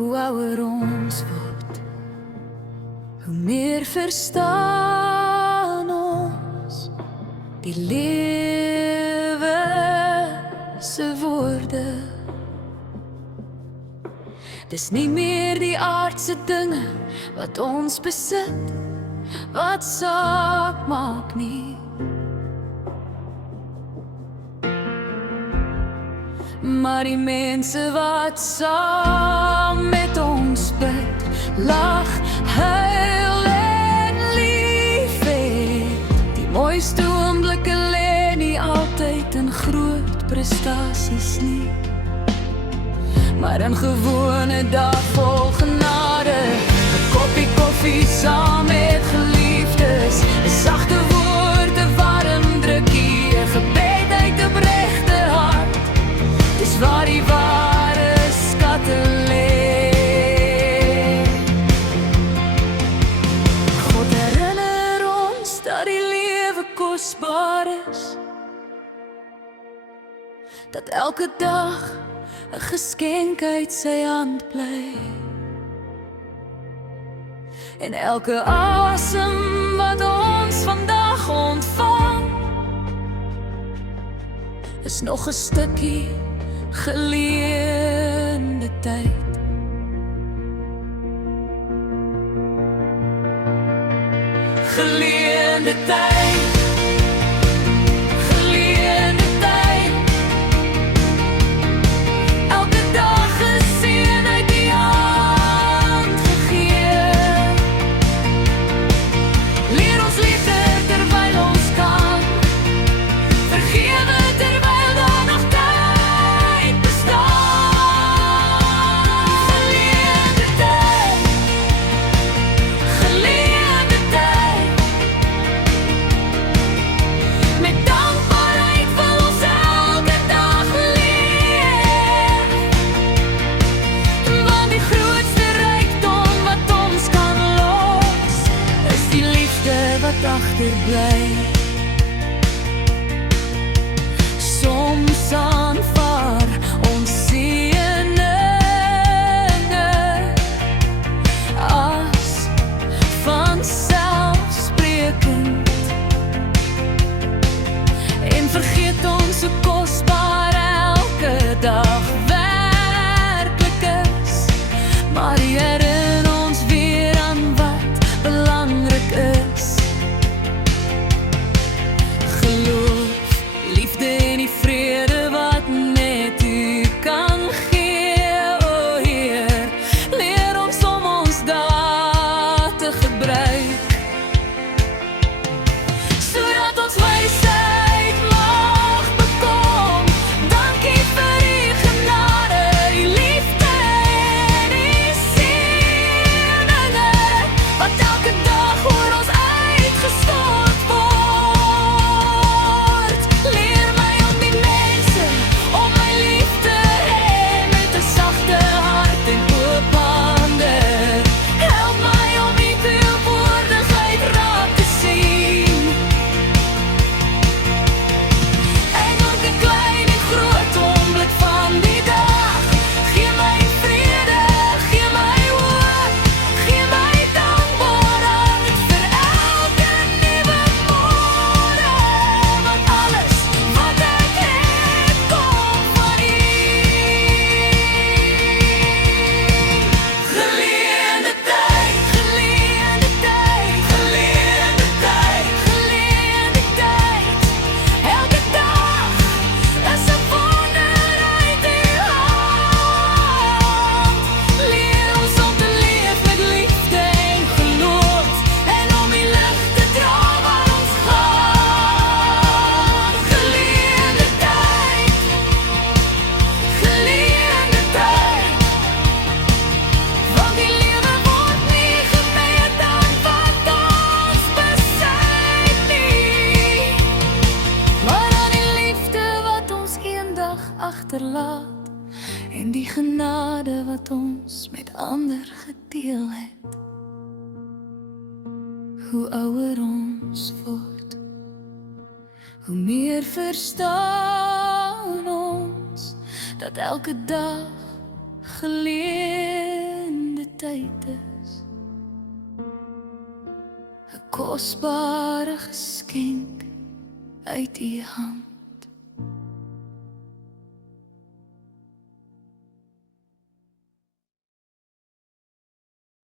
Hoe ouder ons word, hoe meer verstaan ons die lewe se woorde. Dis nie meer die aardse dinge wat ons besit, wat saak maak nie. Maar die mense wat saam met ons bid, lag, huil en lief het. Die mooiste oomblikke lê nie altyd in groot prestasies nie, maar in gewone dag vol genade. 'n koppie koffie saam met geliefdes, 'n sagte woord, 'n warm drukkie, 'n gebed uit 'n opregte hart. Dis waar die ware skatte lê. God herinner ons dat die lewe kosbaar is, dat elke dag 'n geskenk uit sy hand bly. En elke asem wat ons vandag ontvang, is nog 'n stukkie geleende tyd. Geleende tyd. Geleende tyd. Elke dag geseën uit die hand gegee. Leer ons liefde terwyl ons kan, vergewe terwyl daar nog tyd bestaan. Geleende tyd. Geleende tyd. Met dankbaarheid wil ons elke dag leef, want die grootste rykdom wat ons kan los, is die liefde wat agterbly. Soms aanvaar ons seëninge as vanselfsprekend, en vergeet ons hoe kosbaar elke dag werklik is. Maar die herinner ons weer aan wat belangrik is. Geloof, liefde en die vrede wat net U kan gee, o Heer. Leer ons om ons daad te gebruik, sodat ons wysheid mag bekom. Dankie vir U genade, U liefde en U seëninge, wat elke dag oor ons uitgestort word. Leer my om die mense om my lief te hê, met 'n sagte hart en oop hande. Help my om U veelwoordigheid raak te sien, en elke klein en groot oomblik van die dag. Gee my vrede, gee my hoop, gee my dankbaarheid vir elke nuwe môre, want alles wat ek het kom van U. Geleende tyd. Geleende tyd. Geleende tyd. Geleende tyd. Elke dag is 'n wonder uit U hand. Leer ons om te leef met liefde en geloof, en om U lig te dra waar ons gaan. Geleende tyd. Geleende tyd. Want die lewe word nie gemeet aan wat ons besit nie, maar aan die liefde wat ons eendag agterlaat, en die genade wat ons met ander gedeel het. Hoe ouer ons word, hoe meer verstaan ons dat elke dag geleer tyd is 'n kosbare geskenk uit U hand.